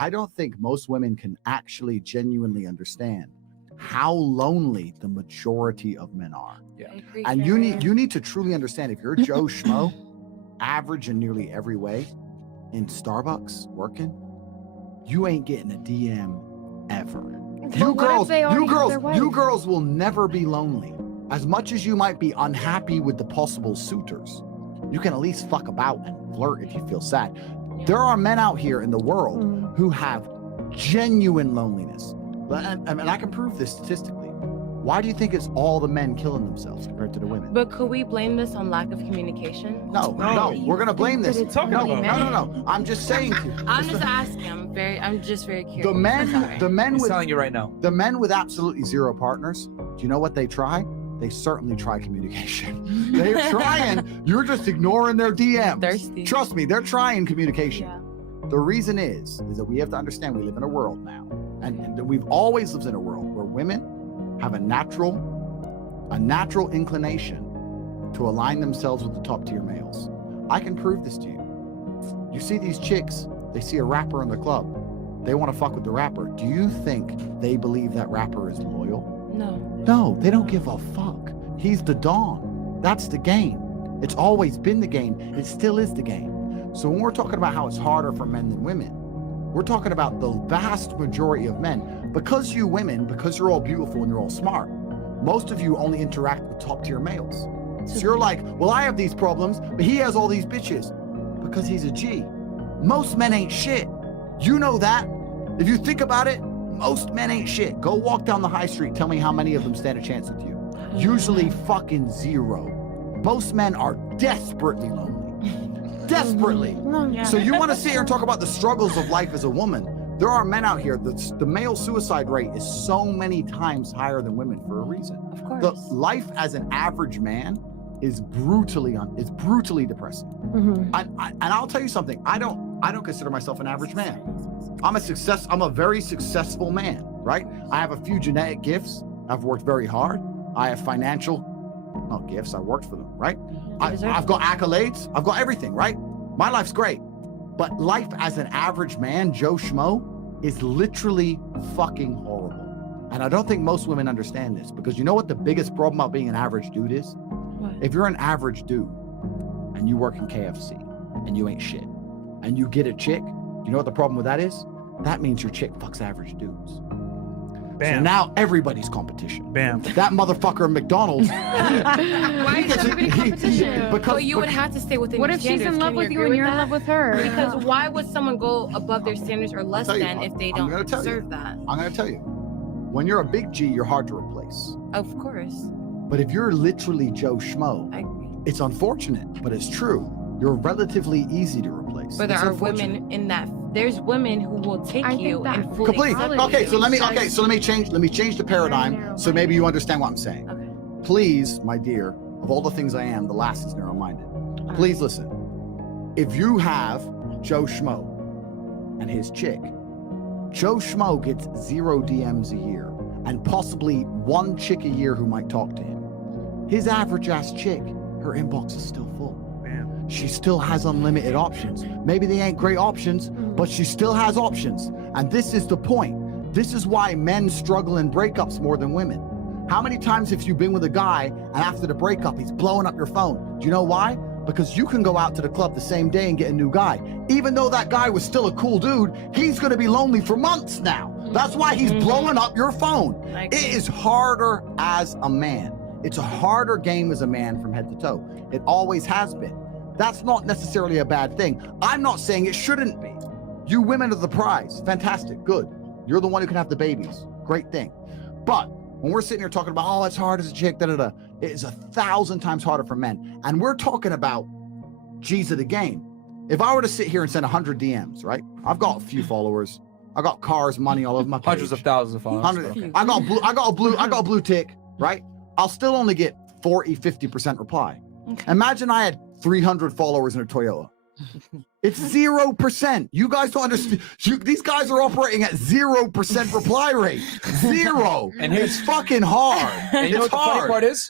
I don't think most women can actually genuinely understand how lonely the majority of men are. Yeah. And you need to truly understand, if you're Joe Schmo, average in nearly every way, in Starbucks working, you ain't getting a DM ever. You girls will never be lonely. As much as you might be unhappy with the possible suitors, you can at least fuck about and flirt if you feel sad. There are men out here in the world who have genuine loneliness. And I can prove this statistically. Why do you think it's all the men killing themselves compared to the women? But could we blame this on lack of communication? No, we're gonna blame this. No. I'm just saying to you. I'm just asking. I'm just very curious. The men He's with telling you right now. The men with absolutely zero partners, do you know what they try? They certainly try communication. They're trying. You're just ignoring their DMs. Thirsty. Trust me, they're trying communication. Yeah. The reason is that we have to understand we live in a world now, and we've always lived in a world where women have a natural inclination to align themselves with the top tier males. I can prove this to you. You see these chicks, they see a rapper in the club, they want to fuck with the rapper. Do you think they believe that rapper is loyal? No, they don't give a fuck. He's the Don. That's the game. It's always been the game. It still is the game. So when we're talking about how it's harder for men than women, we're talking about the vast majority of men. Because you women, because you're all beautiful and you're all smart, most of you only interact with top tier males. So you're like, well, I have these problems, but he has all these bitches because he's a G. Most men ain't shit. You know that. If you think about it, most men ain't shit. Go walk down the high street. Tell me how many of them stand a chance with you. Usually fucking zero. Most men are desperately lonely. Desperately. So you want to sit here and talk about the struggles of life as a woman. There are men out here, the male suicide rate is so many times higher than women for a reason. Of course. The life as an average man is brutally depressing. And I'll tell you something, I don't consider myself an average man. I'm a very successful man, right? I have a few genetic gifts. I've worked very hard. I have financial, not gifts, I worked for them, right? I've got accolades, I've got everything, right? My life's great. But life as an average man, Joe Schmo, is literally fucking horrible. And I don't think most women understand this, because you know what the biggest problem about being an average dude is? What? If you're an average dude and you work in KFC and you ain't shit and you get a chick, you know what the problem with that is? That means your chick fucks average dudes. Bam. So now everybody's competition. Bam. That motherfucker at McDonald's. Why is everybody competition? But you would have to stay within What your if she's standards. in love Can with you agree and you're in that? love with her? Because why would someone go above their standards or less tell you, than if they I'm gonna don't tell you. deserve that? I'm going to tell you, when you're a big G, you're hard to replace. Of course. But if you're literally Joe Schmo, I agree. it's unfortunate, but it's true. You're relatively easy to replace. But there It's are unfortunate. women in that. There's women who will take I think you that- and fully Complete. accept Okay, you. so let me change the paradigm so maybe you understand what I'm saying. Okay. Please, my dear, of all the things I am, the last is narrow-minded. Please listen. If you have Joe Schmo and his chick, Joe Schmo gets 0 DMs a year and possibly 1 chick a year who might talk to him. His average ass chick, her inbox is still full. Bam. She still has unlimited options. Maybe they ain't great options, but she still has options. And this is the point. This is why men struggle in breakups more than women. How many times have you been with a guy and after the breakup, he's blowing up your phone? Do you know why? Because you can go out to the club the same day and get a new guy. Even though that guy was still a cool dude, he's gonna be lonely for months now. That's why he's blowing up your phone. It is harder as a man. It's a harder game as a man from head to toe. It always has been. That's not necessarily a bad thing. I'm not saying it shouldn't be. You women are the prize. Fantastic, good. You're the one who can have the babies. Great thing. But when we're sitting here talking about, oh, it's hard as a chick, it is 1,000 times harder for men. And we're talking about G's of the game. If I were to sit here and send 100 DMs, right? I've got a few followers. I got cars, money all over my page. Hundreds of thousands of followers. I got a blue tick, right? I'll still only get 40, 50% reply. Okay. Imagine I had 300 followers in a Toyota. It's 0%. You guys don't understand. These guys are operating at 0% reply rate. 0. And it's fucking hard. And you know It's what the funny hard. part is?